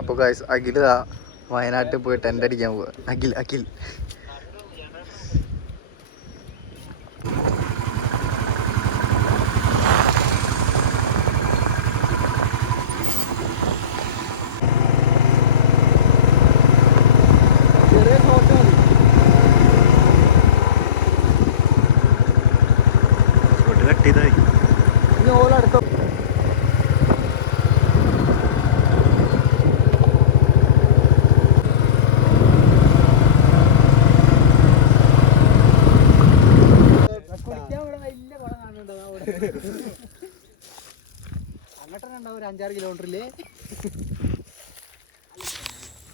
അപ്പോൾ ഗൈസ് അഖിൽ വയനാട്ടിൽ പോയി ടെൻ്റ് അടിക്കാൻ പോവുക. അഖിൽ കട്ട് ചെയ്താൽ ഇനി ഓളടുത്ത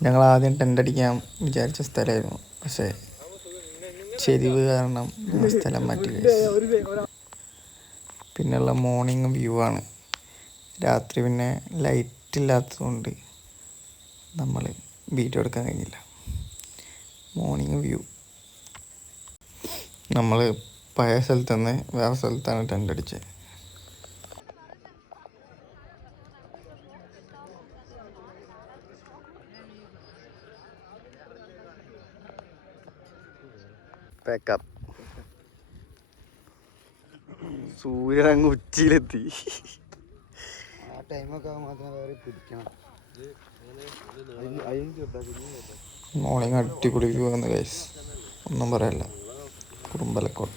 ഞങ്ങൾ ആദ്യം ടെൻ്റ് അടിക്കാൻ വിചാരിച്ച സ്ഥലമായിരുന്നു. പക്ഷേ ചെരിവ് കാരണം സ്ഥലം മാറ്റി. പിന്നെയുള്ള മോർണിംഗ് വ്യൂ ആണ്. രാത്രി പിന്നെ ലൈറ്റ് ഇല്ലാത്തതുകൊണ്ട് നമ്മൾ വീഡിയോ എടുക്കാൻ കഴിഞ്ഞില്ല. Morning view. നമ്മൾ പഴയ സ്ഥലത്ത് നിന്ന് വേറെ സ്ഥലത്താണ് ടെൻ്റ് അടിച്ചത്. പാക്കപ്പ്. സൂര്യൻ അങ്ങ് ഉച്ചയിലെത്തി. മോർണിംഗ് അടിപൊളി വ്യൂ ആണ് ഗൈസ്, ഒന്നും പറയല്ല. കുറുമ്പലക്കോട്ട.